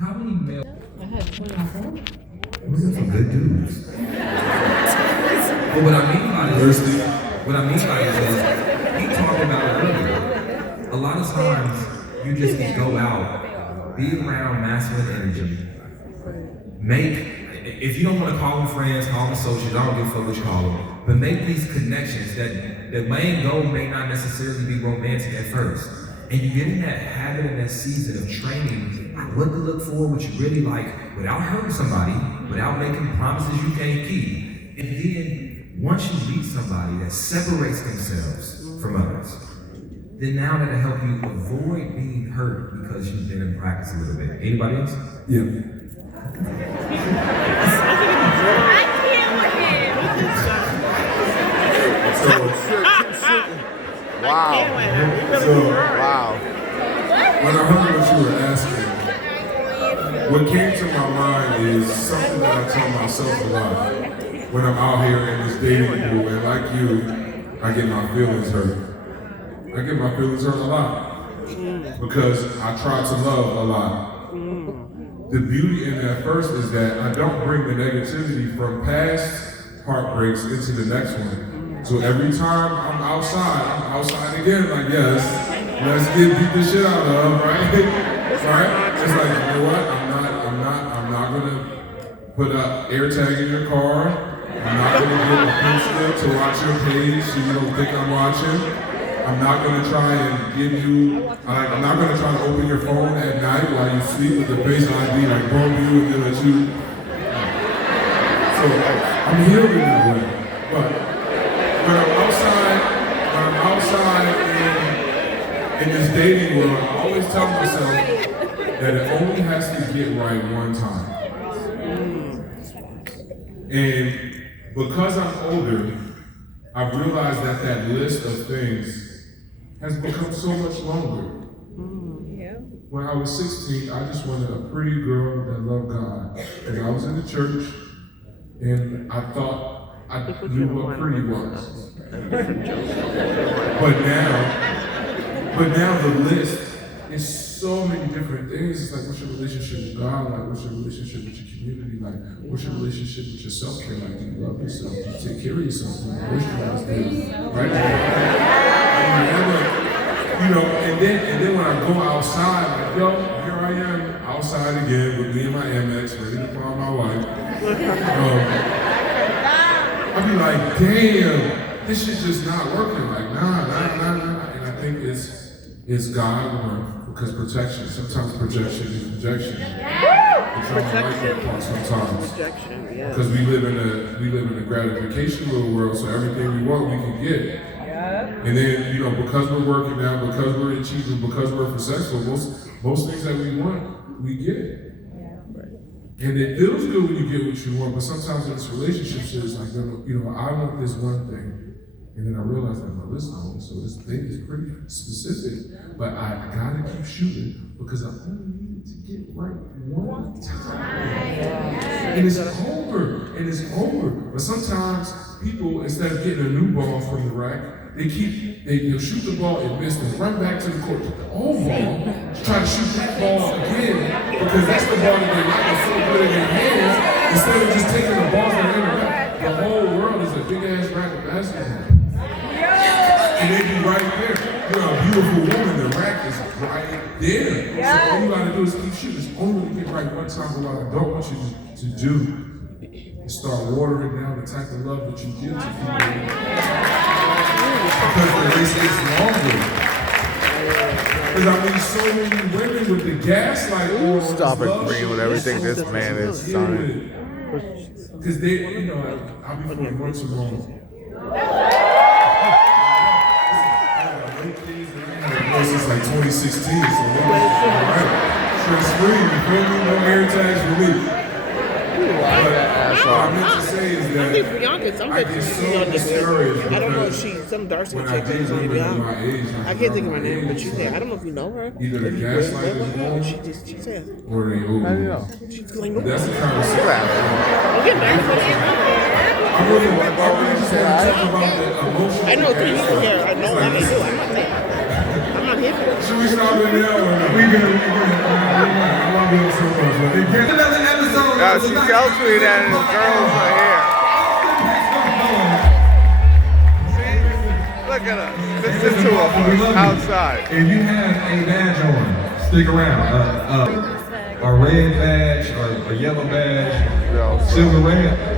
How many male? I had 20. Those are some good dudes. But what I mean by this, what I mean by this is, he talked about it earlier. A lot of times, you just go out, be around masculine energy, if you don't want to call them friends, call them associates, I don't give a fuck what you call them, but make these connections that main goal may not necessarily be romantic at first. And you get in that habit and that season of training, what to look for, what you really like, without hurting somebody, without making promises you can't keep. And then once you meet somebody that separates themselves from others, then now that'll help you avoid being hurt because you've been in practice a little bit. Anybody else? Yeah. Wow. Wow. When I heard what you were asking, what came to my mind is something that I tell myself a lot when I'm out here in this dating pool, and like you, I get my feelings hurt. I get my feelings hurt a lot because I try to love a lot. The beauty in that first is that I don't bring the negativity from past heartbreaks into the next one. So every time I'm outside again, like, yes, let's get beat the shit out of, right? Right? It's like, you know what? I'm not gonna put an air tag in your car. I'm not gonna give a pink slip to watch your page so you don't think I'm watching. I'm not gonna try and give you, I'm not gonna try to open your phone at night while you sleep with the Face ID, like, bomb you and then let you. So I'm healed in that way. But when I'm outside in this dating world, I always tell myself that it only has to get right one time. And because I'm older, I've realized that list of things has become so much longer. When I was 16, I just wanted a pretty girl that loved God. And I was in the church, and I thought I knew what pretty was. But now the list is so many different things. It's like, what's your relationship with God like? What's your relationship with your community like? What's your relationship with your self-care like? Do you love yourself? Do you take care of yourself? Do you moisturize them? Right? And then when I go outside, like, yo, here I am outside again with me and my Amex, ready to find my wife. I'll be like, damn, this shit's just not working. Like, nah. And I think it's God, one, because protection, sometimes projection is projection. Protection. Sometimes. Projection, yeah. Because we live in a gratification little world, so everything we want, we can get. And then, because we're working now, because we're achieving, because we're successful, most things that we want, we get. And it feels good when you get what you want, but sometimes in this relationship, it's like, I want this one thing. And then I realize that my list on, so this thing is pretty specific, but I gotta keep shooting because I only need it to get right one time. And it's over. But sometimes people, instead of getting a new ball from the rack, they'll shoot the ball and miss and run back to the court, get the old ball, try to shoot that ball again, because that's the ball that they like to so good in their hands, instead of just taking the ball from the rack. The whole world is a big ass rack of basketball. And they be right there. You're a beautiful woman, the rack is right there. So all you gotta do is keep shooting. It's only to get right one time, but what I don't want you to do is start watering down the type of love that you give to people. Because the race is longer. Because I mean, so many women with the gaslight. Stop agreeing with everything this man is saying. Because they, I'll be from once a month. Since like 2016, so stress-free, you feel me? No air tags for me. What I meant to say is that I get so discouraged. I don't know if she's some dark skin chick. I can't think of her name, but she said, I don't know if you know her. Either the gaslight is wrong, she said, or they old. How do you know? she's like, no. That's the kind of stuff. I'm getting back to I really just want to talk about the emotion. I know three people here. I know what they do. I'm not here for it. Should we stop it now? Or we gonna I love you so much. Oh, she tells me that the girls are here. See? Look at us. This is two of us outside. If you have a badge on, stick around. A red badge or a yellow badge, silver red.